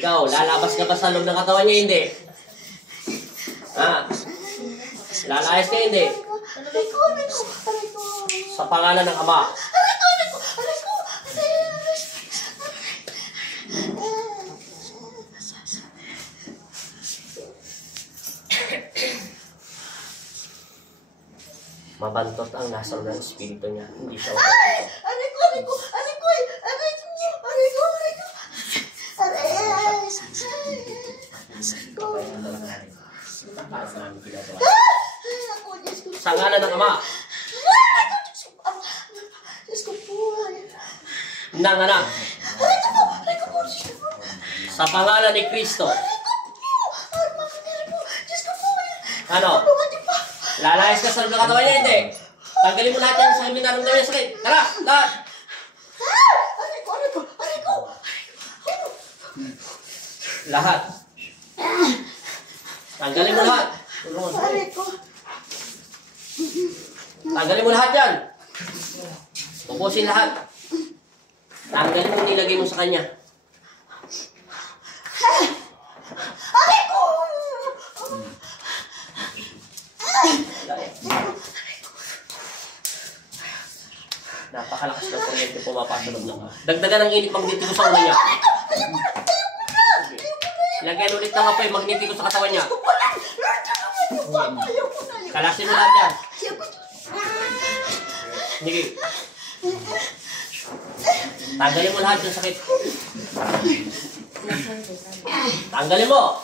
Ikaw, lalabas ka ba sa loob ng katawan niya? Hindi. Ha? Lalayas ka? Hindi. Sa pangalan ng Ama. Mabantot ang nasa loob ng espiritu niya. Hindi siya sa ngalan ng Ama, ng Anak, sa pangalan ni Kristo. Ano? Lalayas ka sa loob ng katawan niya, hindi. Tanggalin mo lahat yan sa minaramdaman niya sakit. Tara, lahat. Lahat. Tanggalin mo lahat. Tanggalin mo lahat yan. Pupusin lahat. Tanggalin mo, nilagay mo sa kanya. Napakalakas na kuryente pumapasok ng dagdagan ng init magnetiko sa ulo niya. Lagyan ulit ng apoy magnetiko sa katawan niya. Kalasin mo lahat yan. Sige. Tanggalin mo lahat yung sakit. Tanggalin mo.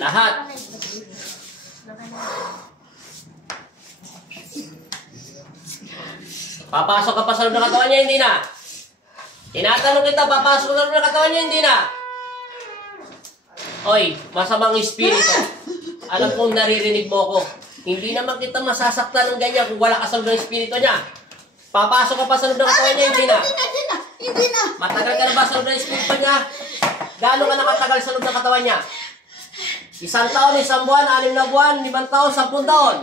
Lahat. Papasok ka pa sa loob ng katawan niya, hindi na. Tinatanong kita, papasok ka sa loob ng katawan niya, hindi na. Oy, masamang espiritu. Alam kong naririnig mo ko. Hindi naman kita masasaktan ng ganyan kung wala ka sa loob ng espiritu niya. Papasok ka pa sa loob ng katawan niya, hindi na. Hindi na. Matagal ka na ba sa loob ng espiritu niya? Gaano ka nakatagal sa loob ng katawan niya? 1 taon, 1 buwan, 6 na buwan, 5 taon, 10 taon.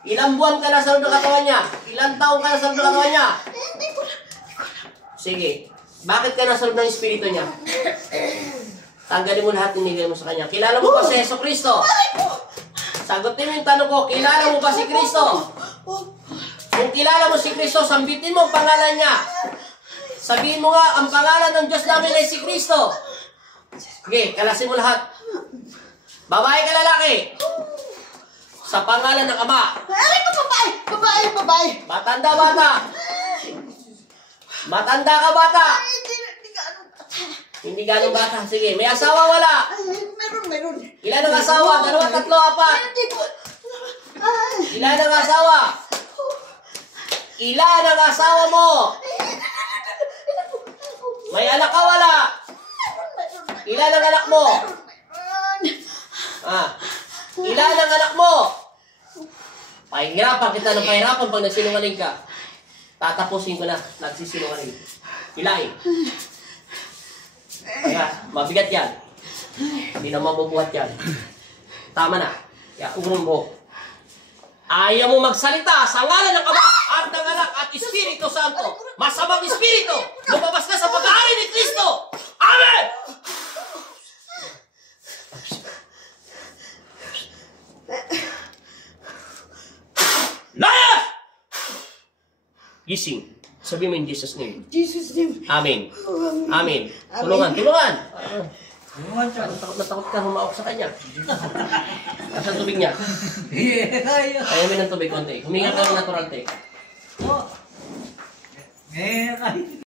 Ilang buwan ka na sa loob ng katawan niya? Ilang taon ka na sa loob ng katawan niya? Sige. Bakit ka na sa loob ng espiritu niya? Tanggalin mo lahat, tinigay mo sa kanya. Kilala mo ba si Jesucristo? Sagutin mo yung tanong ko, kilala mo ba si Kristo? Kung kilala mo si Kristo, sambitin mo ang pangalan niya. Sabihin mo nga, ang pangalan ng Diyos namin ay si Kristo. Sige, kalasin mo lahat. Babae ka lalaki? Sa pangalan ng Ama. Aray ko, babae. Matanda bata. Matanda ka bata. Hindi ganong bata. Sige, may asawa wala? Meron. Ilan ang asawa? 2, 3, 4. Ilan ang asawa? Ilan ang asawa mo? May anak ka wala? Ilan ang anak mo? Ilan ang anak mo? Pahihirapan kita ng pahirapan pag nagsinungaling ka. Tatapusin ko na, nagsisinungaling. Hilain. Mabigat yan. Hindi na mabubuhat yan. Tama na. Kaya urong mo. Ayaw mo magsalita sa ngalan ng Ama at ng Anak at Espiritu Santo. Masamang Espiritu. Lumabas ka sa pag-aari ni Kristo. Amen! Liar! Gising. Sabi mo in Jesus' name. Jesus' name. Amen. Amen. Tulungan. Takot na takot ka humaok sa kanya. Asan tubig niya? Ayaw mo ng tubig konti. Huminga ka ng natural, te.